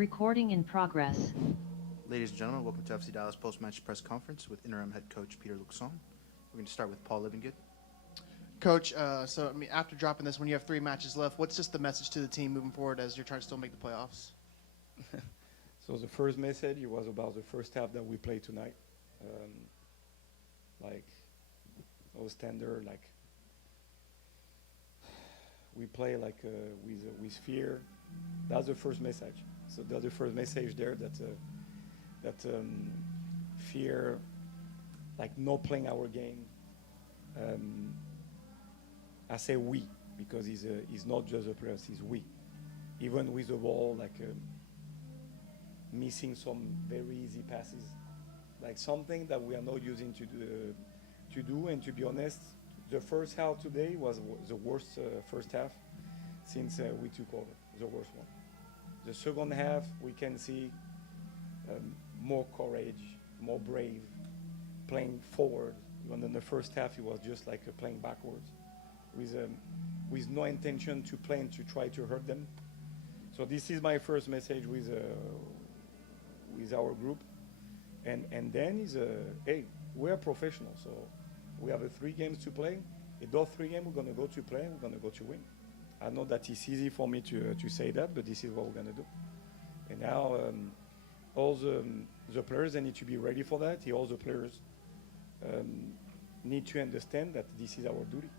Recording in progress. Ladies and gentlemen, welcome to FC Dallas Postmatch Press Conference with Interim Head Coach Peter Luccin. We're going to start with Paul Livingood. Coach, after dropping this, when you have 3 matches left, what's just the message to the team moving forward as you're trying to still make the playoffs? So the first message was about the first half that we played tonight. All standard, we play with fear. That's the first message. So that's the first message there, that fear, like not playing our game. I say we, because he's not just a player, he's we. Even with the ball, missing some very easy passes, like something that we are not using to do. And to be honest, the first half today was the worst first half since we took over, the worst one. The second half, we can see more courage, more brave, playing forward. When in the first half, it was just like playing backwards, with no intention to play and to try to hurt them. So this is my first message with our group. And then is hey, we're professionals, so we have 3 games to play. In those 3 games, we're going to go to play, we're going to go to win. I know that it's easy for me to say that, but this is what we're going to do. And now all the players, they need to be ready for that. All the players need to understand that this is our duty.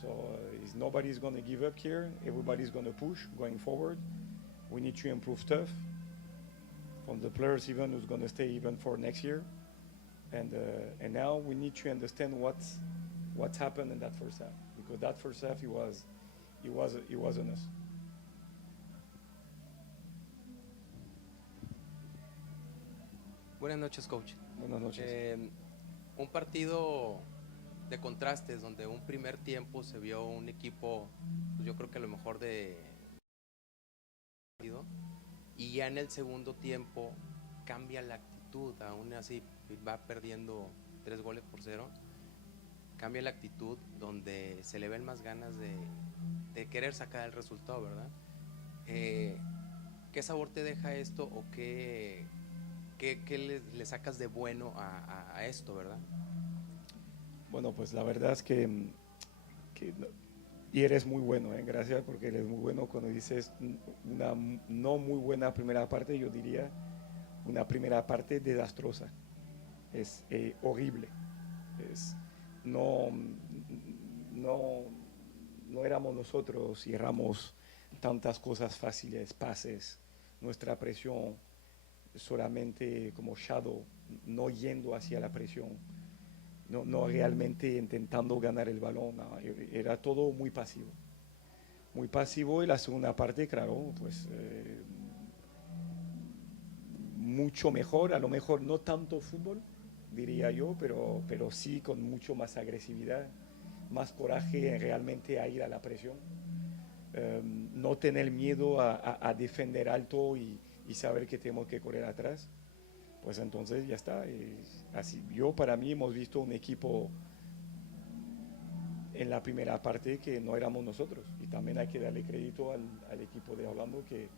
So nobody's going to give up here. Everybody's going to push going forward. We need to improve stuff. From the players even who's going to stay even for next year. And now we need to understand what's happened in that first half, because that first half it was on us. Buenas noches, coach. Buenas noches. Un partido de contrastes donde un primer tiempo se vio un equipo, pues yo creo que a lo mejor de partido, y ya en el segundo tiempo cambia la actitud, aún así va perdiendo 3-0, cambia la actitud donde se le ven más ganas de querer sacar el resultado, ¿verdad? ¿Qué sabor te deja esto o qué le sacas de bueno a esto, verdad? Bueno, pues la verdad es que y eres muy bueno, gracias, porque eres muy bueno. Cuando dices una no muy buena primera parte, yo diría una primera parte desastrosa, es horrible, no éramos nosotros y éramos tantas cosas fáciles, pases, nuestra presión solamente como shadow, no yendo hacia la presión, no realmente intentando ganar el balón, no, era todo muy pasivo. Muy pasivo. Y la segunda parte, claro, pues mucho mejor, a lo mejor no tanto fútbol, diría yo, pero sí con mucho más agresividad, más coraje realmente a ir a la presión. No tener miedo a defender alto y saber que tenemos que correr atrás. Pues entonces ya está. Así, para mí hemos visto un equipo en la primera parte que no éramos nosotros, y también hay que darle crédito al equipo de Orlando que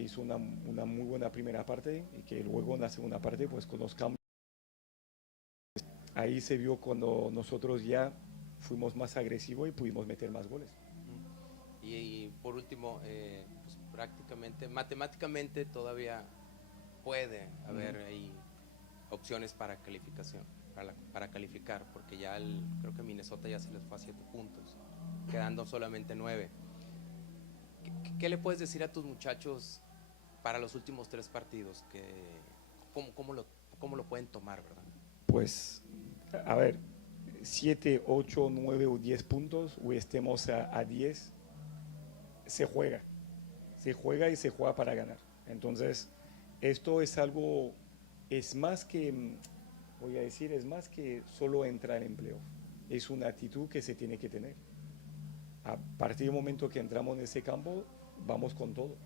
hizo una muy buena primera parte, y que luego en la segunda parte, pues con los cambios, ahí se vio cuando nosotros ya fuimos más agresivos y pudimos meter más goles. Y por último, pues prácticamente, matemáticamente todavía puede haber ahí opciones para calificación, para calificar, porque ya creo que Minnesota ya se les fue a 7 puntos, quedando solamente 9. ¿Qué le puedes decir a tus muchachos para los últimos 3 partidos? ¿Cómo lo pueden tomar, verdad? Pues, a ver, 7, 8, 9 o 10 puntos, o estemos a 10, se juega y se juega para ganar. Entonces, esto es algo, es más que solo entrar en playoff. Es una actitud que se tiene que tener. A partir del momento que entramos en ese campo, vamos con todo.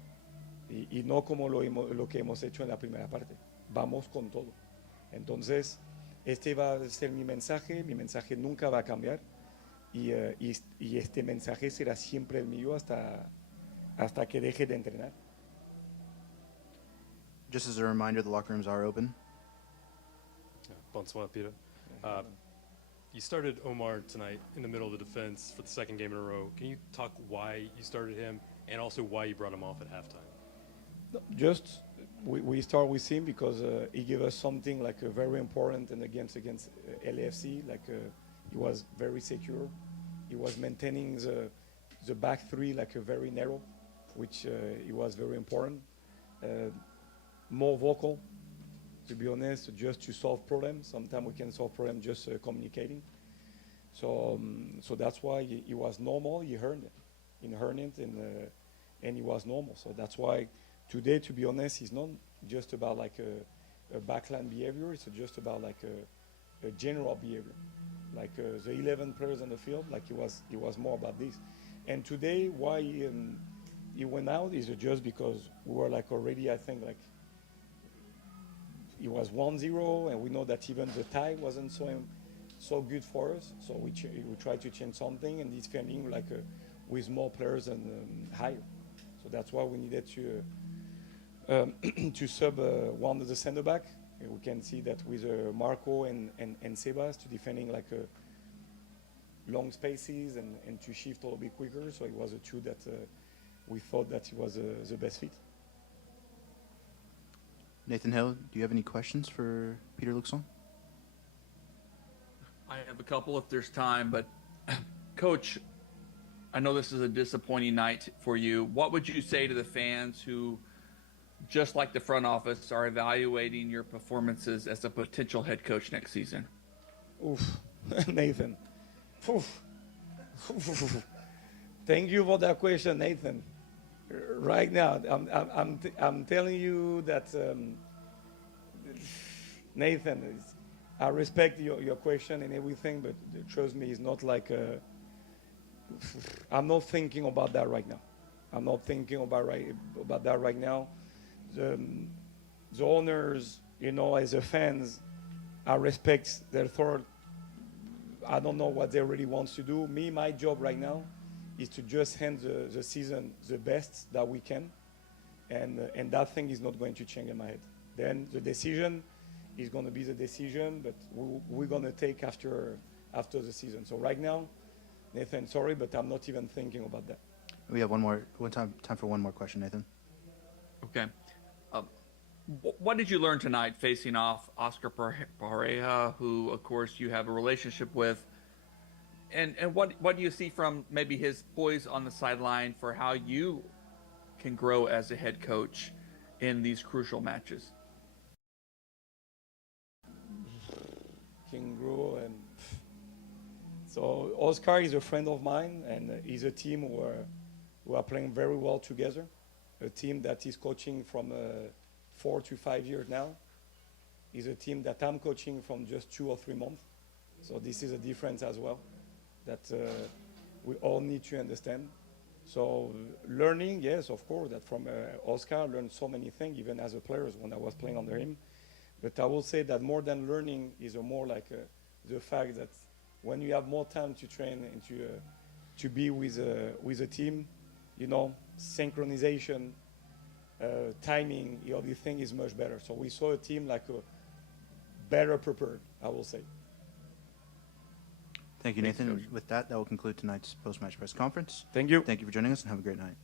Y no como lo que hemos hecho en la primera parte. Vamos con todo. Entonces, este va a ser mi mensaje nunca va a cambiar. Y este mensaje será siempre el mío hasta que deje de entrenar. Just as a reminder, the locker rooms are open. Bonsoir, Peter. You started Omar tonight in the middle of the defense for the second game in a row. Can you talk why you started him and also why you brought him off at halftime? Just we start with him because he gave us something like very important in the games against LAFC. Like he was very secure. He was maintaining the back three like very narrow, which it was very important. More vocal, to be honest, just to solve problems. Sometimes we can solve problems just communicating. So that's why he was normal. He earned it, and he was normal. So that's why today, to be honest, it's not just about like a backline behavior. It's just about like a general behavior. Like the 11 players on the field, like it was more about this. And today, why he went out is just because we were like already, I think, like it was 1-0, and we know that even the tie wasn't so good for us. So we tried to change something, and it's feeling like with more players and higher. So that's why we needed to sub one of the center back. We can see that with Marco and Sebas to defending like long spaces and to shift a little bit quicker. So it was a two that we thought that it was the best fit. Nathan Hill, do you have any questions for Peter Luccin? I have a couple if there's time, but Coach, I know this is a disappointing night for you. What would you say to the fans who, just like the front office, are evaluating your performances as a potential head coach next season? Oof, Nathan. Oof. Thank you for that question, Nathan. Right now, I'm telling you that Nathan, I respect your question and everything, but trust me, it's not like I'm not thinking about that right now. I'm not thinking about that right now. The owners, you know, as a fans, I respect their thought. I don't know what they really want to do. Me, my job right now is to just hand the season the best that we can, and that thing is not going to change in my head. Then the decision is going to be the decision, but we're going to take after the season. So right now, Nathan, sorry, but I'm not even thinking about that. We have time for one more question, Nathan. Okay. What did you learn tonight facing off Oscar Pareja, who, of course, you have a relationship with? And what do you see from maybe his poise on the sideline for how you can grow as a head coach in these crucial matches? Can grow, and so Oscar is a friend of mine, and he's a team who are playing very well together. A team that is coaching from 4 to 5 years now. Is a team that I'm coaching from just 2 or 3 months. So this is a difference as well that we all need to understand. So learning, yes, of course, that from Oscar, I learned so many things, even as a player when I was playing under him. But I will say that more than learning is more like the fact that when you have more time to train and to be with a team, you know, synchronization, timing, everything is much better. So we saw a team like better prepared, I will say. Thank you, Thanks, Nathan. Coach. With that will conclude tonight's post-match press conference. Thank you. Thank you for joining us, and have a great night.